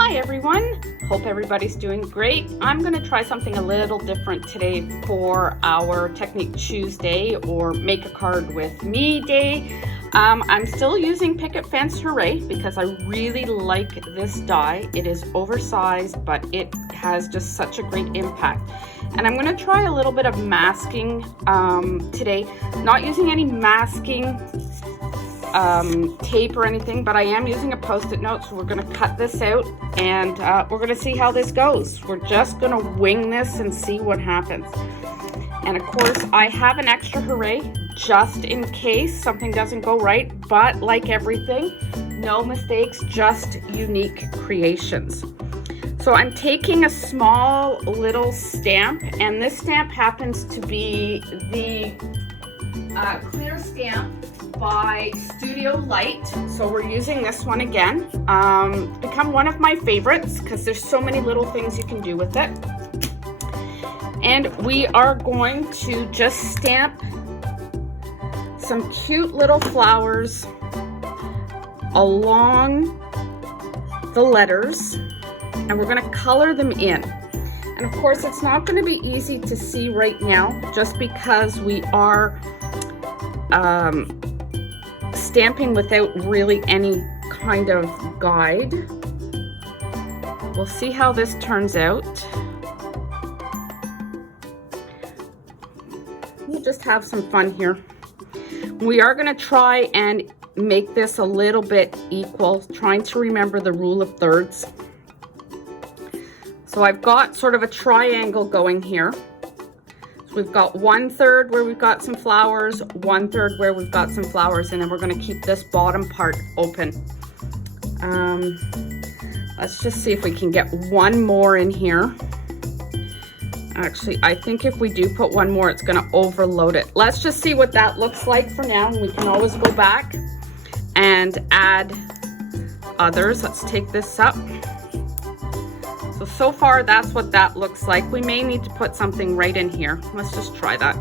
Hi everyone, hope everybody's doing great. I'm going to try something a little different today for our Technique Tuesday or Make a Card with Me day. I'm still using Picket Fence Hooray because I really like this die. It is oversized, but it has just such a great impact. And I'm going to try a little bit of masking today, not using any masking tape or anything, but I am using a post-it note, so we're going to cut this out and we're going to see how this goes. We're just going to wing this and see what happens. And of course I have an extra Hooray just in case something doesn't go right, but like everything, no mistakes, just unique creations. So I'm taking a small little stamp, and this stamp happens to be the clear stamp by Studio Light. So we're using this one again. It's become one of my favorites because there's so many little things you can do with it. And we are going to just stamp some cute little flowers along the letters, and we're going to color them in. And of course it's not going to be easy to see right now just because we are stamping without really any kind of guide. We'll see how this turns out. We'll just have some fun here. We are going to try and make this a little bit equal, trying to remember the rule of thirds. So I've got sort of a triangle going here. So we've got 1/3 where we've got some flowers, 1/3 where we've got some flowers, and then we're going to keep this bottom part open. Let's just see if we can get one more in here. Actually, I think if we do put one more, it's going to overload it. Let's just see what that looks like for now. We can always go back and add others. Let's take this up. So far, that's what that looks like. We may need to put something right in here. Let's just try that.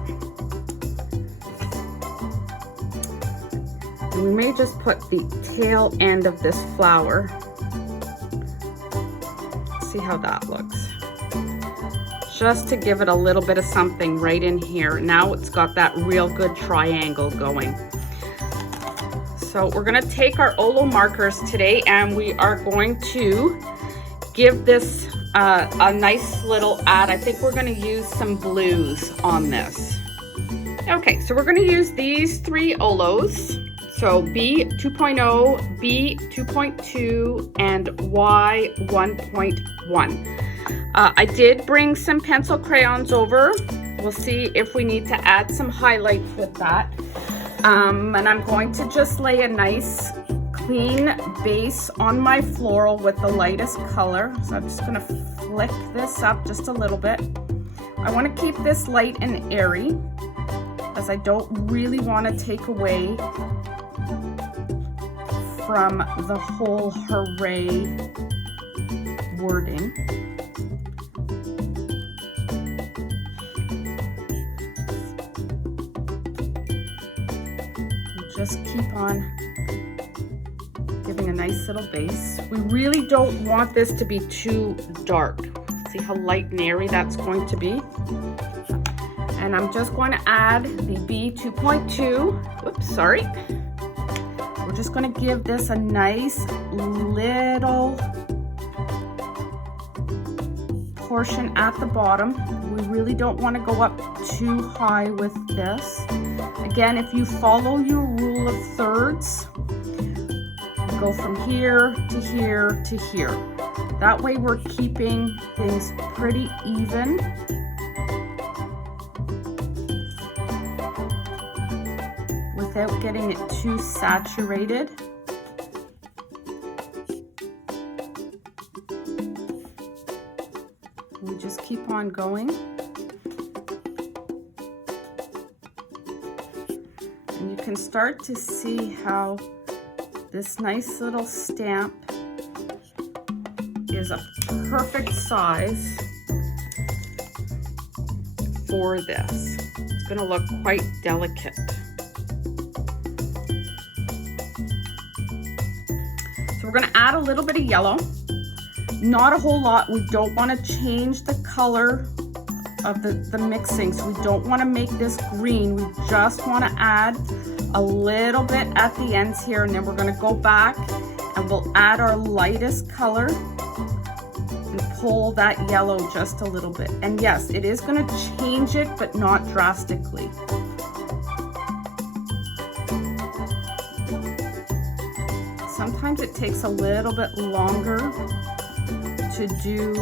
And we may just put the tail end of this flower. See how that looks. Just to give it a little bit of something right in here. Now it's got that real good triangle going. So we're going to take our OLO markers today, and we are going to give this a nice little add. I think we're going to use some blues on this. Okay, so we're going to use these 3 OLOs. So B 2.0, B 2.2, and Y 1.1. I did bring some pencil crayons over. We'll see if we need to add some highlights with that. And I'm going to just lay a nice clean base on my floral with the lightest color. So I'm just going to flick this up just a little bit. I want to keep this light and airy as I don't really want to take away from the whole Hooray wording. Just keep on giving a nice little base. We really don't want this to be too dark. See how light and airy that's going to be? And I'm just going to add the B 2.2. Whoops, sorry. We're just going to give this a nice little portion at the bottom. We really don't want to go up too high with this. Again, if you follow your rule of thirds, go from here to here to here. That way we're keeping things pretty even. Without getting it too saturated. We just keep on going. And you can start to see how this nice little stamp is a perfect size for this. It's going to look quite delicate. So we're going to add a little bit of yellow. Not a whole lot. We don't want to change the color of the mixing, so we don't want to make this green. We just want to add a little bit at the ends here, and then we're going to go back and we'll add our lightest color and pull that yellow just a little bit. And yes, it is going to change it, but not drastically. Sometimes it takes a little bit longer to do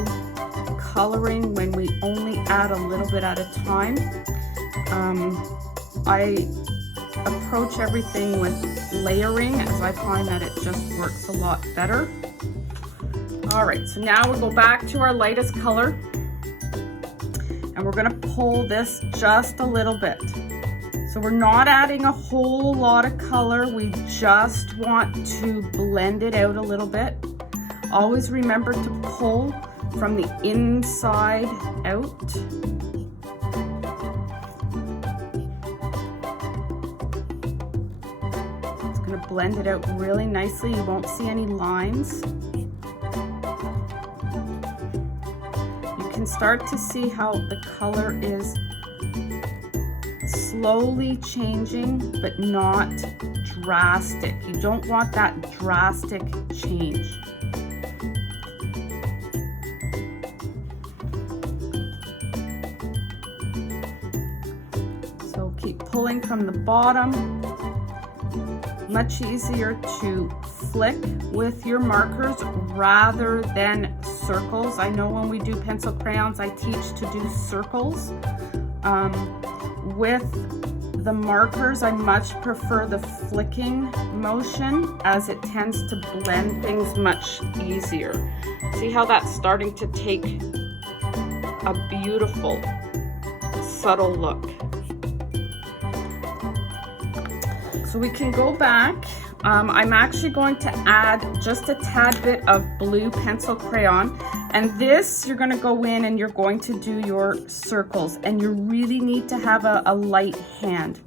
coloring when we only add a little bit at a time. I approach everything with layering, as I find that it just works a lot better. All right, so now we'll go back to our lightest color, and we're gonna pull this just a little bit. So we're not adding a whole lot of color, we just want to blend it out a little bit. Always remember to pull from the inside out. It's going to blend it out really nicely. You won't see any lines. You can start to see how the color is slowly changing, but not drastic. You don't want that drastic change. Keep pulling from the bottom. Much easier to flick with your markers rather than circles. I know when we do pencil crayons, I teach to do circles. With the markers, I much prefer the flicking motion, as it tends to blend things much easier. See how that's starting to take a beautiful, subtle look. So we can go back. I'm actually going to add just a tad bit of blue pencil crayon, and this you're going to go in and you're going to do your circles, and you really need to have a light hand.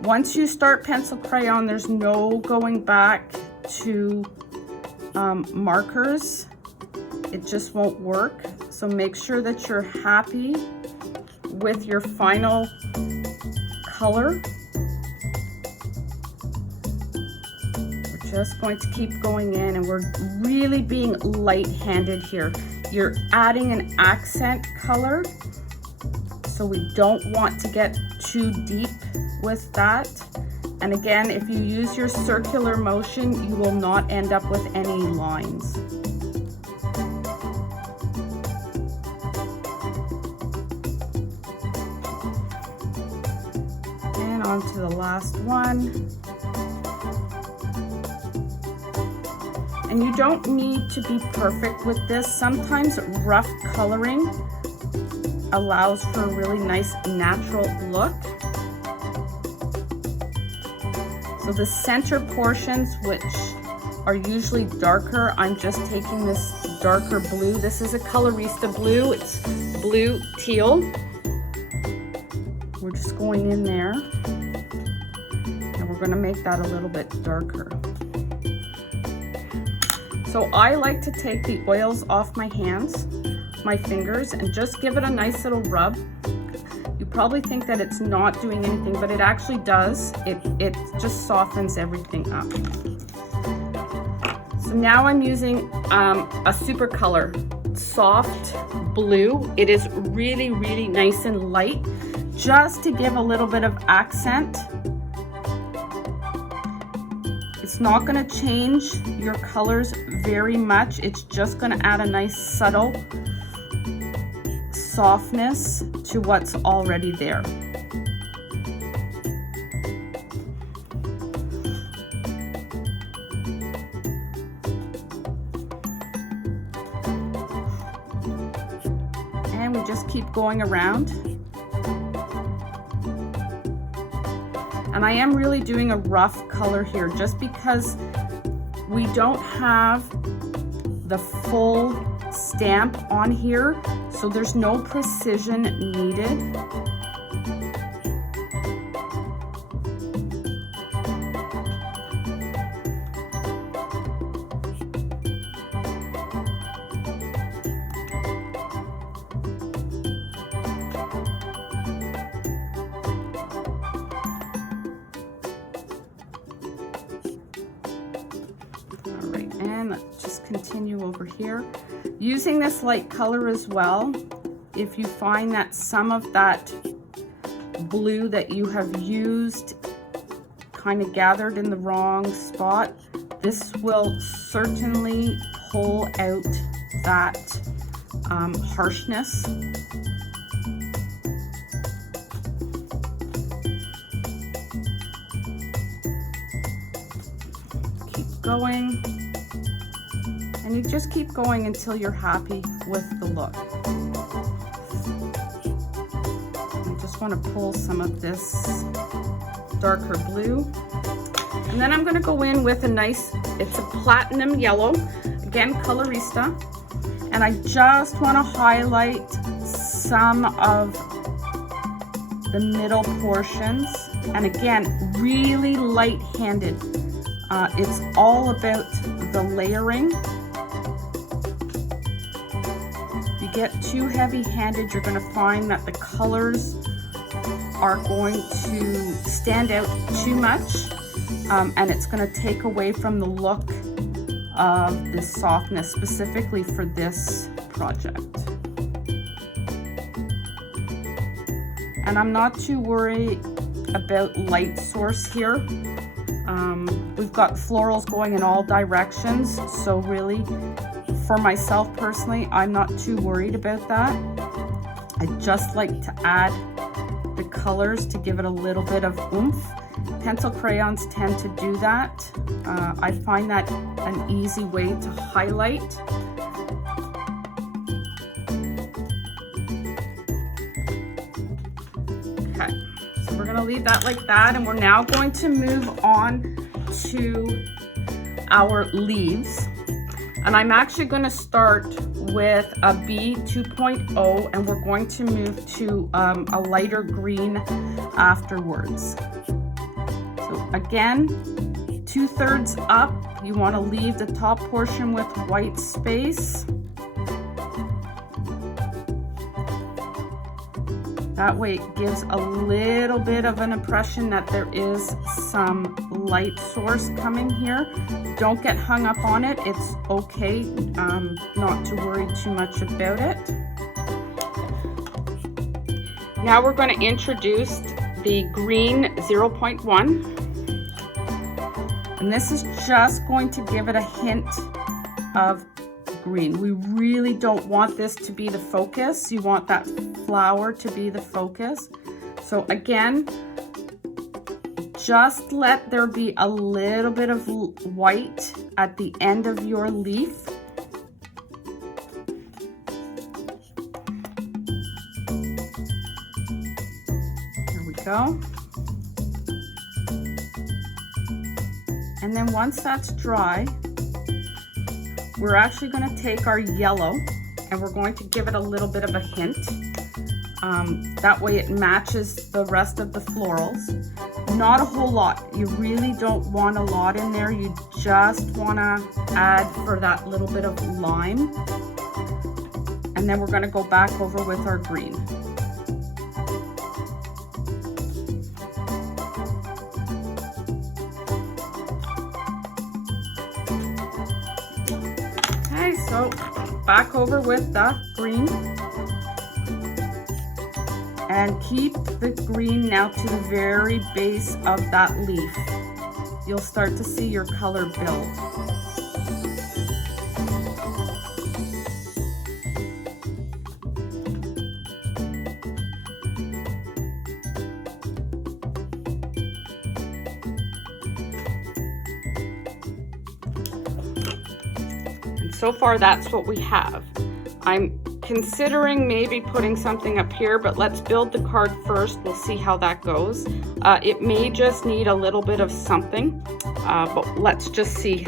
Once you start pencil crayon, there's no going back to markers. It just won't work. So make sure that you're happy with your final color. Just going to keep going in, and we're really being light-handed here. You're adding an accent color, so we don't want to get too deep with that. And again, if you use your circular motion, you will not end up with any lines. And on to the last one. And you don't need to be perfect with this. Sometimes rough coloring allows for a really nice natural look. So the center portions, which are usually darker, I'm just taking this darker blue. This is a colorista blue. It's blue teal. We're just going in there, and we're going to make that a little bit darker. So I like to take the oils off my hands, my fingers, and just give it a nice little rub. You probably think that it's not doing anything, but it actually does. It just softens everything up. So now I'm using a super color, soft blue. It is really, really nice and light, just to give a little bit of accent. It's not going to change your colors very much. It's just going to add a nice subtle softness to what's already there. And we just keep going around. And I am really doing a rough color here just because we don't have the full stamp on here, so there's no precision needed. right, and let's just continue over here. Using this light color as well, if you find that some of that blue that you have used kind of gathered in the wrong spot, this will certainly pull out that harshness. Keep going, and you just keep going until you're happy with the look. I just want to pull some of this darker blue, and then I'm going to go in with a nice, it's a platinum yellow, again colorista, and I just want to highlight some of the middle portions, and again really light-handed. It's all about the layering. If you get too heavy-handed, you're going to find that the colors are going to stand out too much, and it's going to take away from the look of the softness, specifically for this project. And I'm not too worried about light source here. We've got florals going in all directions, so really for myself personally, I'm not too worried about that. I just like to add the colors to give it a little bit of oomph. Pencil crayons tend to do that. I find that an easy way to highlight. Okay, so we're gonna leave that like that, and we're now going to move on to our leaves. And I'm actually gonna start with a B 2.0, and we're going to move to a lighter green afterwards. So again, 2/3 up, you want to leave the top portion with white space. That way it gives a little bit of an impression that there is some light source coming here. Don't get hung up on it. It's okay not to worry too much about it. Now we're going to introduce the green 0.1. And this is just going to give it a hint of green. We really don't want this to be the focus. You want that flower to be the focus. So again, just let there be a little bit of white at the end of your leaf. There we go. And then once that's dry, we're actually going to take our yellow and we're going to give it a little bit of a hint. That way it matches the rest of the florals. Not a whole lot. You really don't want a lot in there. You just want to add for that little bit of lime. And then we're going to go back over with our green. Okay, so back over with the green. And keep the green now to the very base of that leaf. You'll start to see your color build. And so far that's what we have. I'm considering maybe putting something up here, but let's build the card first. We'll see how that goes. It may just need a little bit of something, but let's just see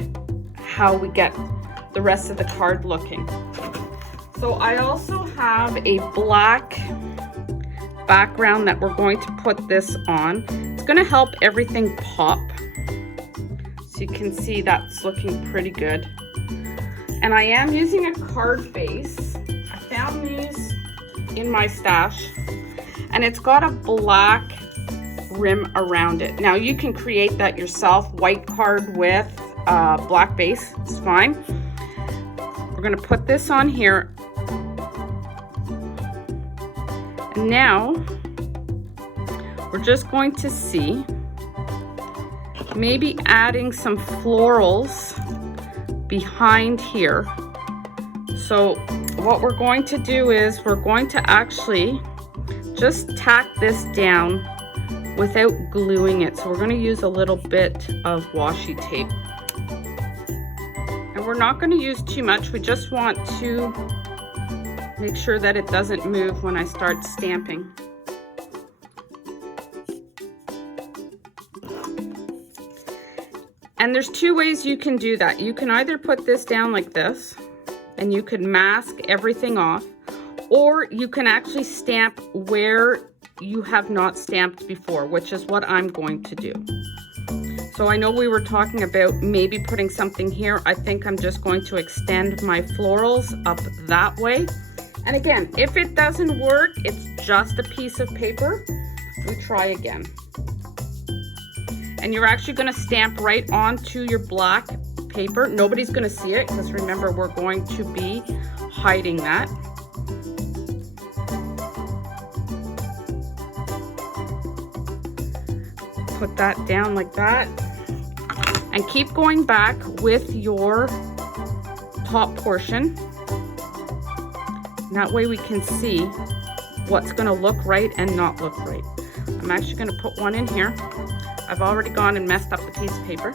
how we get the rest of the card looking. So I also have a black background that we're going to put this on. It's going to help everything pop. So you can see that's looking pretty good. And I am using a card base. I found these in my stash, and it's got a black rim around it. Now you can create that yourself, white card with black base, it's fine. We're gonna put this on here. And now, we're just going to see, maybe adding some florals behind here. So what we're going to do is we're going to actually just tack this down without gluing it. So we're going to use a little bit of washi tape. And we're not going to use too much. We just want to make sure that it doesn't move when I start stamping. And there's two ways you can do that. You can either put this down like this, and you could mask everything off, or you can actually stamp where you have not stamped before, which is what I'm going to do. So I know we were talking about maybe putting something here. I think I'm just going to extend my florals up that way. And again, if it doesn't work, it's just a piece of paper. We try again. And you're actually going to stamp right onto your black paper. Nobody's going to see it because remember, we're going to be hiding that. Put that down like that. And keep going back with your top portion. That way we can see what's going to look right and not look right. I'm actually going to put one in here. I've already gone and messed up the piece of paper.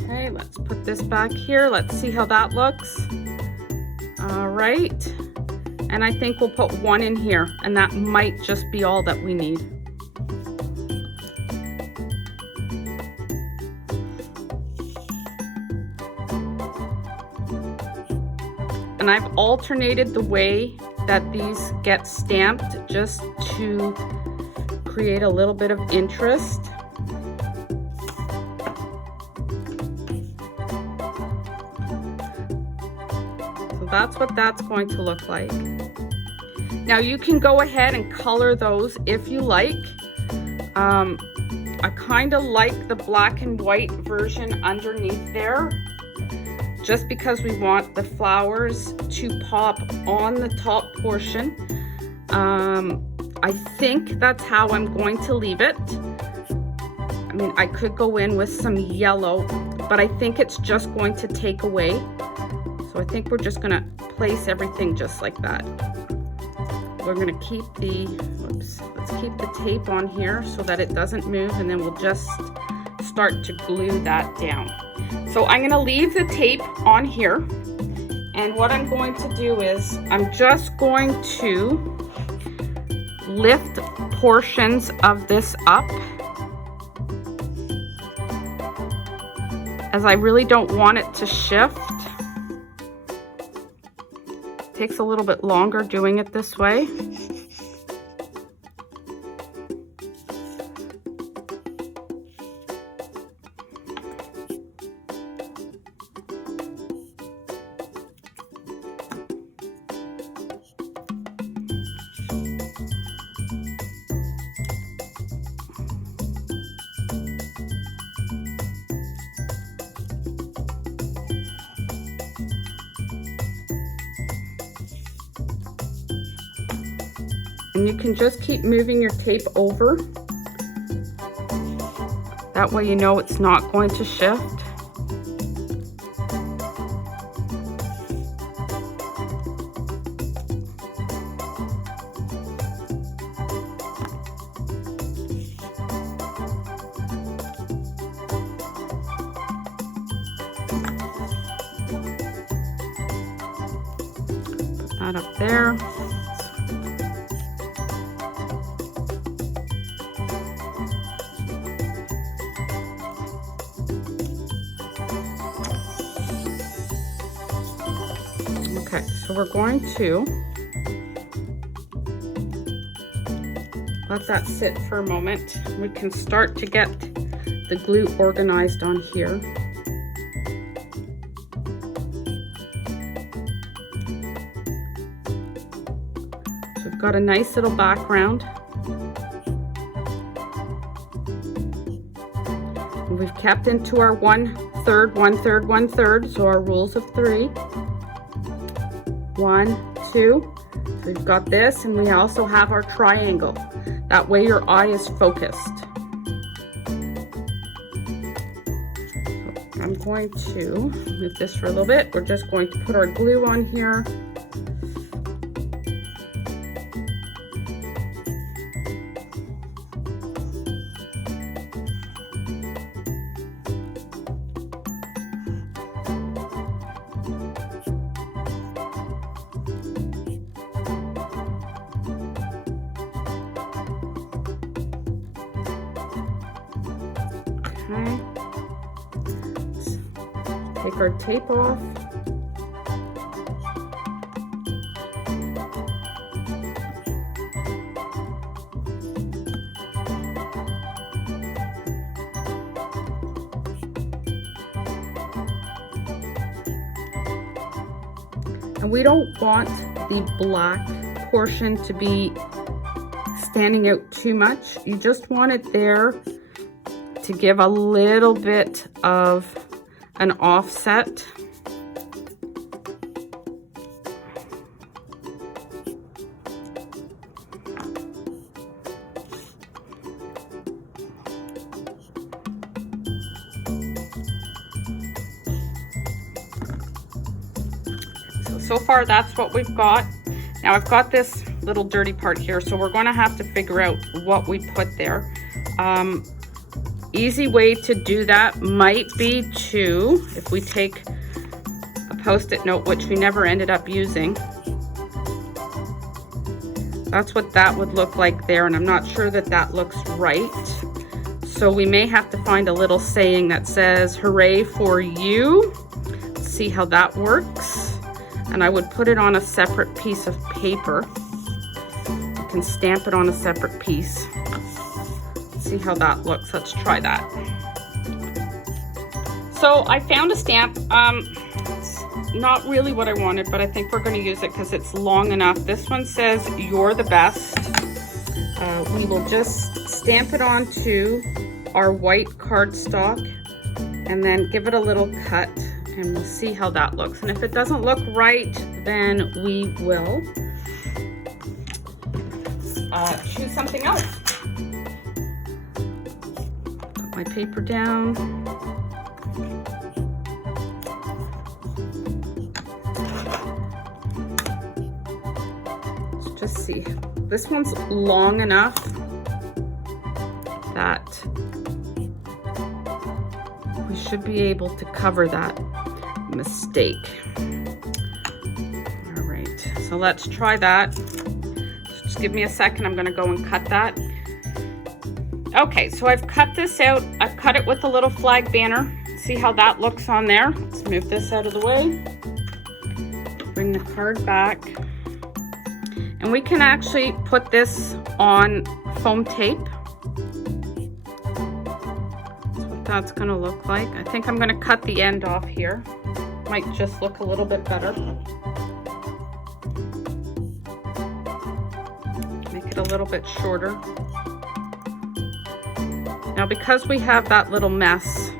Okay, let's put this back here. Let's see how that looks. All right. And I think we'll put one in here, and that might just be all that we need. And I've alternated the way that these get stamped just to create a little bit of interest. So that's what that's going to look like. Now you can go ahead and color those if you like. I kind of like the black and white version underneath there, just because we want the flowers to pop on the top portion. I think that's how I'm going to leave it. I mean, I could go in with some yellow, but I think it's just going to take away. So I think we're just gonna place everything just like that. We're gonna keep the, let's keep the tape on here so that it doesn't move, and then we'll just start to glue that down. So I'm gonna leave the tape on here, and what I'm going to do is I'm just going to lift portions of this up, as I really don't want it to shift. It takes a little bit longer doing it this way. And you can just keep moving your tape over. That way you know it's not going to shift. Put that up there. Okay, so we're going to let that sit for a moment. We can start to get the glue organized on here. So we've got a nice little background. And we've kept into our 1/3, 1/3, 1/3, so our rules of 3. 1, 2. So we've got this, and we also have our triangle. That way your eye is focused. I'm going to move this for a little bit. We're just going to put our glue on here. Okay. Take our tape off. And we don't want the black portion to be standing out too much. You just want it there to give a little bit of an offset. So far that's what we've got. Now I've got this little dirty part here, so we're going to have to figure out what we put there. Easy way to do that might be to, if we take a post-it note, which we never ended up using. That's what that would look like there, and I'm not sure that that looks right. So we may have to find a little saying that says, "Hooray for you." Let's see how that works. And I would put it on a separate piece of paper. You can stamp it on a separate piece. See how that looks. Let's try that. So I found a stamp. It's not really what I wanted, but I think we're going to use it because it's long enough. This one says, "You're the best." We will just stamp it onto our white cardstock and then give it a little cut, and we'll see how that looks. And if it doesn't look right, then we will choose something else. My paper down. Let's just see. This one's long enough that we should be able to cover that mistake. All right, so let's try that. Just give me a second. I'm going to go and cut that. Okay, so I've cut this out. I've cut it with a little flag banner. See how that looks on there. Let's move this out of the way. Bring the card back. And we can actually put this on foam tape. That's what that's gonna look like. I think I'm gonna cut the end off here. Might just look a little bit better. Make it a little bit shorter. Now, because we have that little mess,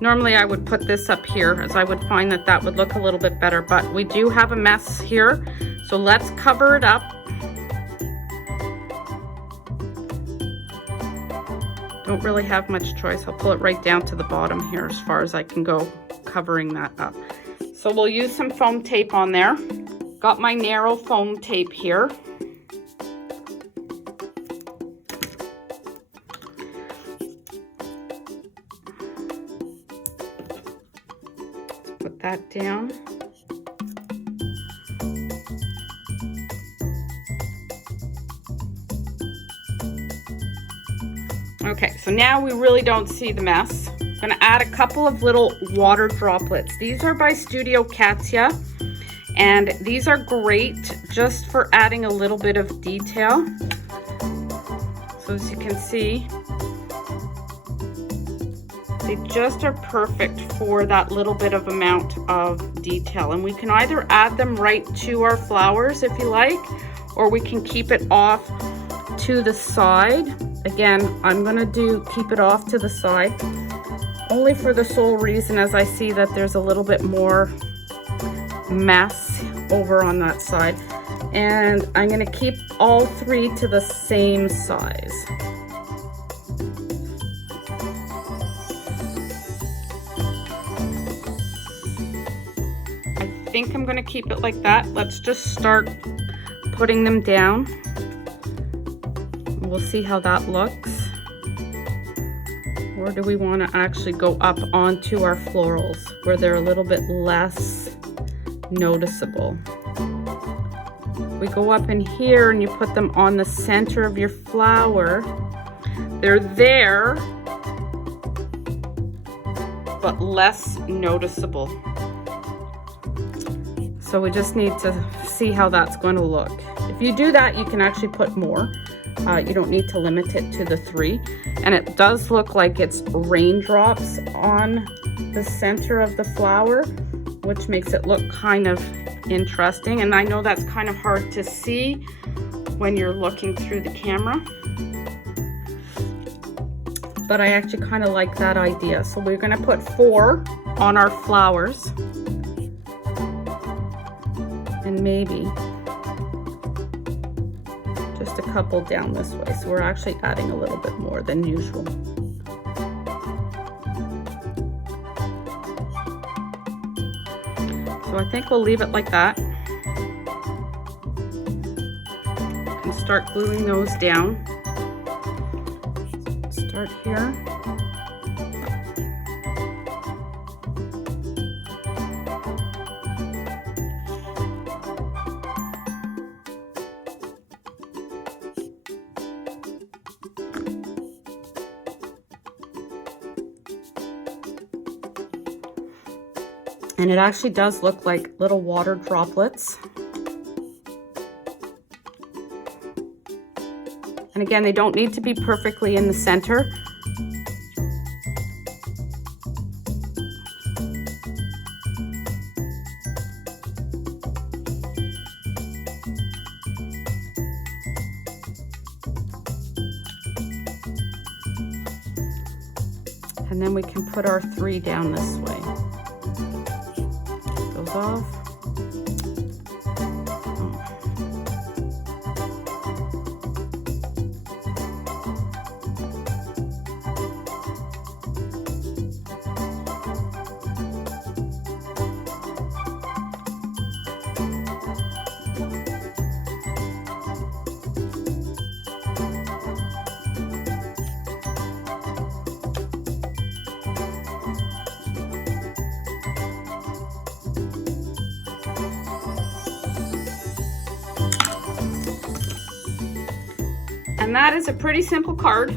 normally I would put this up here, as I would find that that would look a little bit better, but we do have a mess here, so let's cover it up. Don't really have much choice. I'll pull it right down to the bottom here as far as I can go covering that up. So we'll use some foam tape on there. Got my narrow foam tape here. Put that down. Okay, so now we really don't see the mess. I'm gonna add a couple of little water droplets. These are by Studio Katia, and these are great just for adding a little bit of detail. So as you can see, they just are perfect for that little bit of amount of detail. And we can either add them right to our flowers if you like, or we can keep it off to the side. Again, I'm gonna keep it off to the side, only for the sole reason as I see that there's a little bit more mess over on that side. And I'm gonna keep all three to the same size. I think I'm gonna keep it like that. Let's just start putting them down. We'll see how that looks. Or do we want to actually go up onto our florals where they're a little bit less noticeable? We go up in here and you put them on the center of your flower. They're there, but less noticeable. So we just need to see how that's going to look. If you do that, you can actually put more. You don't need to limit it to the 3. And it does look like it's raindrops on the center of the flower, which makes it look kind of interesting. And I know that's kind of hard to see when you're looking through the camera, but I actually kind of like that idea. So we're going to put 4 on our flowers, and maybe just a couple down this way. So we're actually adding a little bit more than usual. So I think we'll leave it like that. And start gluing those down. Start here. And it actually does look like little water droplets. And again, they don't need to be perfectly in the center. And then we can put our 3 down this way. Off. And that is a pretty simple card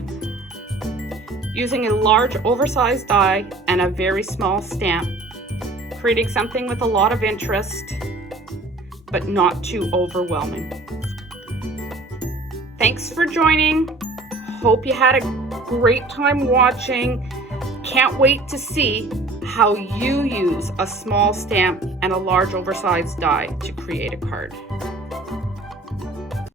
using a large oversized die and a very small stamp, creating something with a lot of interest, but not too overwhelming. Thanks for joining. Hope you had a great time watching. Can't wait to see how you use a small stamp and a large oversized die to create a card.